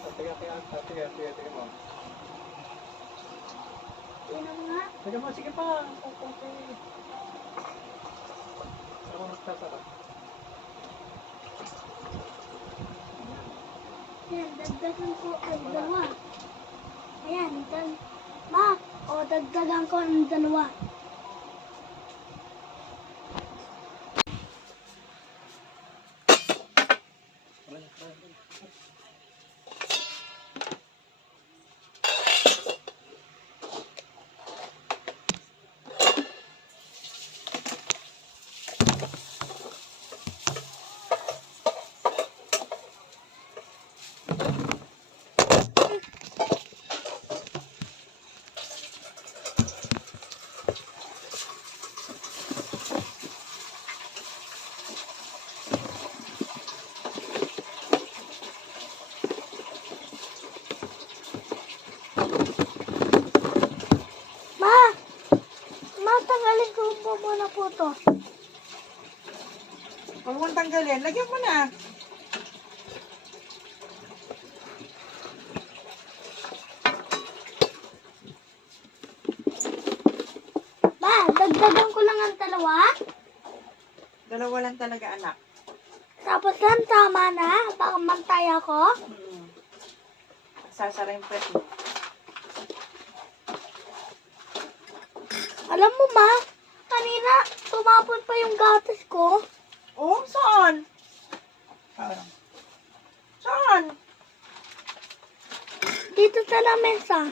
Tiga mo. Yan ang nga. Tiga mo, sige pa. Okay. Ako magtatara. Yan, dagdagan ko ay dalawa. Ayan, ma, o dagdagan ko ng dalawa. Tanggalin ko po muna po ito. Huwag mong tanggalin. Lagyan mo na. Ma, dagdagan ko lang ang dalawa. Dalawa lang talaga, anak. Tapos lang, tama na. Baka mantay ako. Sasara yung press mo. Alam mo, ma, kanina tumapon pa yung gatas ko. Oh, saan? Saan? Dito sa lamesa.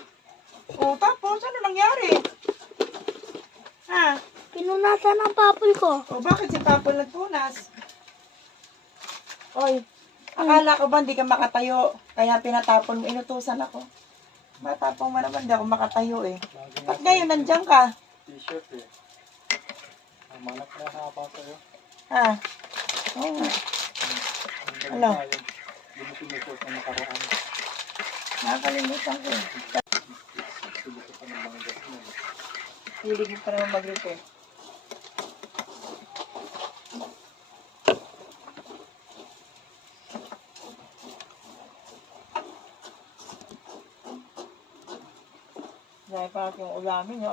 Oh, tapos ano nangyari? Ha? Pinunasan ang papel ko. Oh, bakit si Papa nagpunas? Oy, akala ko ba hindi ka makatayo? Kaya pinatapon mo, inutusan ako. Matapong mo naman, hindi ako makatayo eh. Ba't ngayon nandiyan ka? T-shirt eh. Manap na haba sa'yo. Ha? Oo nga. Ano? Hindi mo sinusuot na nakaraan. Nakakalimutan ko eh. Sinusuot ka ng mga gas mo. Hilig mo pa naman mag-repair. Dahil parang yung ulamin,